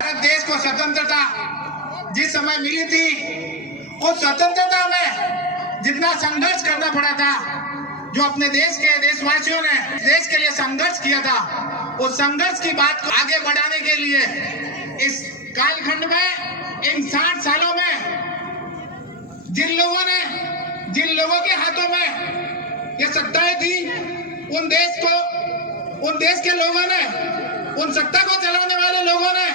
भारत देश को स्वतंत्रता जिस समय मिली थी, उस स्वतंत्रता में जितना संघर्ष करना पड़ा था, जो अपने देश के देशवासियों ने देश के लिए संघर्ष किया था, उस संघर्ष की बात को आगे बढ़ाने के लिए इस कालखंड में, इन 60 सालों में जिन लोगों के हाथों में ये सत्ताएं थी, उन देश के लोगों ने, उन सत्ता को चलाने वाले लोगों ने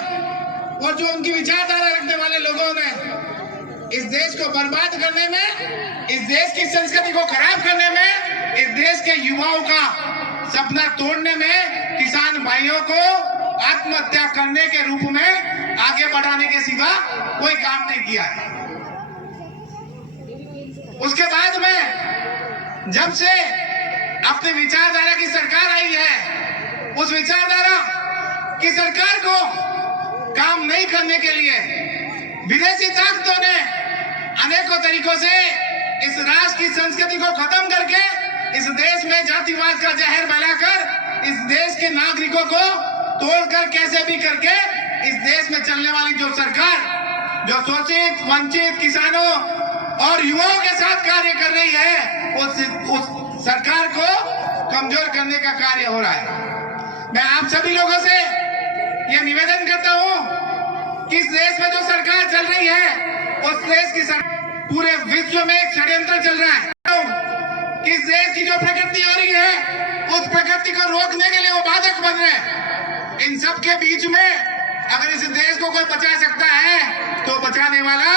और जो उनकी विचारधारा रखने वाले लोगों ने इस देश को बर्बाद करने में, इस देश की संस्कृति को खराब करने में, इस देश के युवाओं का सपना तोड़ने में, किसान भाइयों को आत्महत्या करने के रूप में आगे बढ़ाने के सिवा कोई काम नहीं किया है। उसके बाद में जब से अपनी विचारधारा की सरकार आई है, उस विचारधारा की सरकार को काम नहीं करने के लिए विदेशी ताकतों ने अनेकों तरीकों से इस राष्ट्र की संस्कृति को खत्म करके इस देश में जातिवाद का जहर फैलाकर इस देश के नागरिकों को तोड़कर कैसे भी करके इस देश में चलने वाली जो सरकार, जो शोषित वंचित किसानों और युवाओं के साथ कार्य कर रही है, उस सरकार को कमजोर करने का कार्य हो रहा है। मैं आप सभी लोगों से यह निवेदन करता हूं कि इस देश में जो सरकार चल रही है, उस देश की पूरे विश्व में एक षड्यंत्र चल रहा है कि इस देश की जो प्रगति हो रही है, उस प्रगति को रोकने के लिए वो बाधक बन रहे हैं। इन सब के बीच में अगर इस देश को कोई बचा सकता है तो बचाने वाला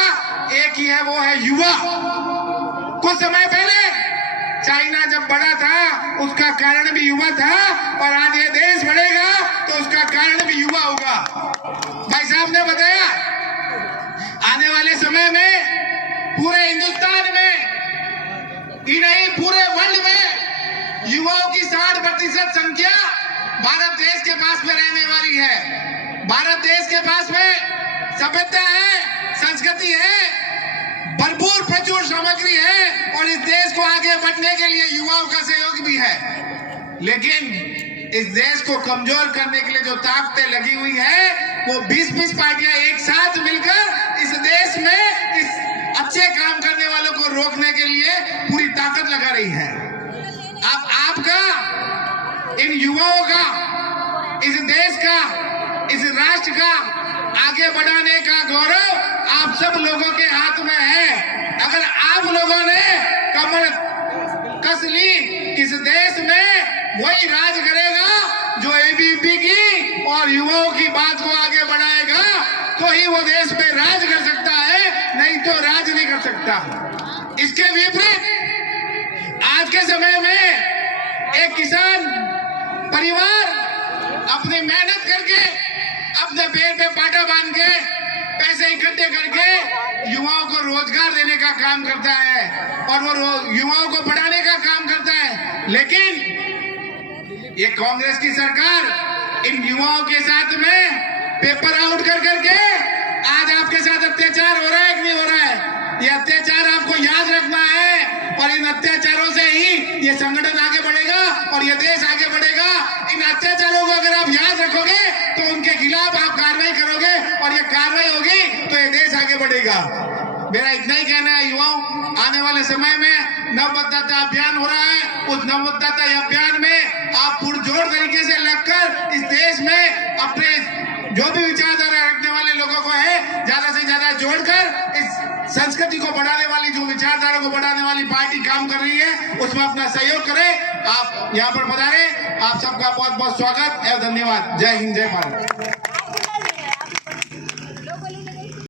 एक ही है, वो है युवा। कुछ समय पहले चाइना जब बढ़ा था, उसका कारण भी युवा था, और आज ये देश बढ़ेगा तो उसका कारण भी युवा होगा। भाई साहब ने बताया, आने वाले समय में पूरे हिंदुस्तान में ही नहीं, पूरे वर्ल्ड में युवाओं की 60% संख्या भारत देश के पास में रहने वाली है। भारत देश के पास में सभ्यता है, संस्कृति है, भरपूर प्रचुर सामग्री है, और इस देश को आगे बढ़ने के लिए युवाओं का सहयोग भी है। लेकिन इस देश को कमजोर करने के लिए जो ताकतें लगी हुई है, वो 20-20 पार्टियां एक साथ मिलकर इस देश में इस अच्छे काम करने वालों को रोकने के लिए पूरी ताकत लगा रही है। अब आपका, इन युवाओं का, इस देश का, इस राष्ट्र का आगे बढ़ाने का गौरव आप सब लोगों के हाथ में है। अगर आप लोगों ने कमर कस ली, इस देश में वही राज करेगा जो एबीवीपी की और युवाओं की बात को आगे बढ़ाएगा, तो ही वो देश में राज कर सकता है, नहीं तो राज नहीं कर सकता। इसके विपरीत आज के समय में एक किसान परिवार अपनी मेहनत करके, अपने पैर पे पाटा बांध के, पैसे इकट्ठे करके युवाओं को रोजगार देने का काम करता है और वो युवाओं को बढ़ाने का काम करता है। लेकिन ये कांग्रेस की सरकार इन युवाओं के साथ में पेपर आउट कर करके आज आपके साथ अत्याचार हो रहा है कि नहीं हो रहा है? ये अत्याचार आपको याद रखना है, और इन अत्याचारों से ही ये संगठन आगे बढ़ेगा और ये देश आगे बढ़ेगा। इन अत्याचारों को अगर आप याद रखोगे तो उनके खिलाफ आप कार्रवाई करोगे, और ये कार्रवाई होगी तो ये देश आगे बढ़ेगा। मेरा इतना ही कहना है, युवाओं, आने वाले समय में नव मतदाता अभियान हो रहा है। उस नव मतदाता अभियान में आप पुरजोर तरीके से लगकर इस देश में अपने जो भी विचारधारा रखने वाले लोगों को है, ज्यादा से ज्यादा जोड़कर इस संस्कृति को बढ़ाने वाली, जो विचारधारा को बढ़ाने वाली पार्टी काम कर रही है, उसमें अपना सहयोग करें। आप यहाँ पर पधारे, आप सबका बहुत बहुत स्वागत एवं धन्यवाद। जय हिंद, जय भारत।